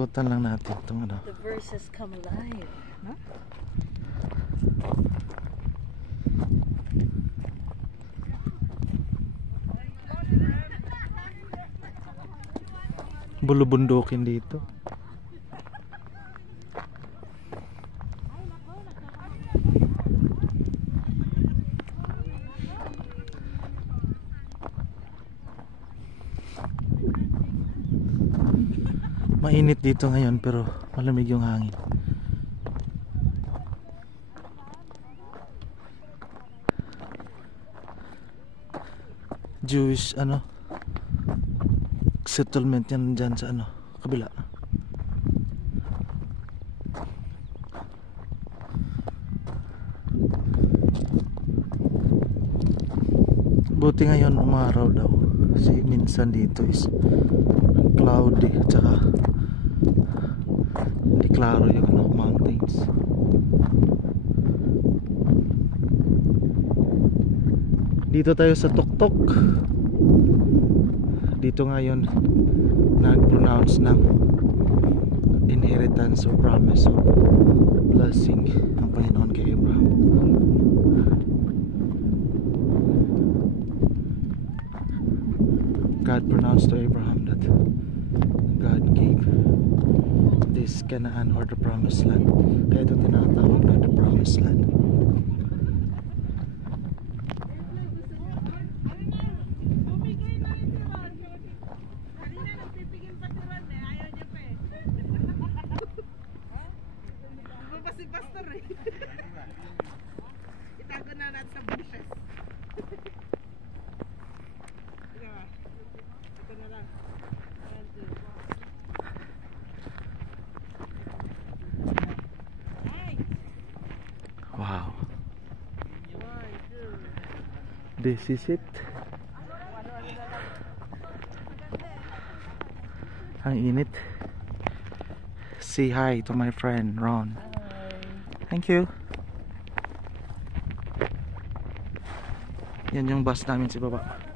ikutan lang natin itong ano. The verses come alive, no? Bulubundukin dito. Mainit dito ngayon pero malamig yung hangin. Jewish ano settlement yan dyan sa ano kabila. Buti ngayon umaraw daw kasi minsan dito is cloudy tsaka hindi klaro yung ano, mountains. Dito tayo sa tuktok. Dito ngayon nag-pronounce ng inheritance or promise of blessing ng Panginoon kay Abraham. God pronounced to Abraham that God gave this Canaan or the promised land. Kaya ito tinatawag na the promised land. Itago na natin sa bushes. Ito na lang. Wow. This is it. Ang init. Say hi to my friend Ron. Thank you. Yan yung bus namin sa baba.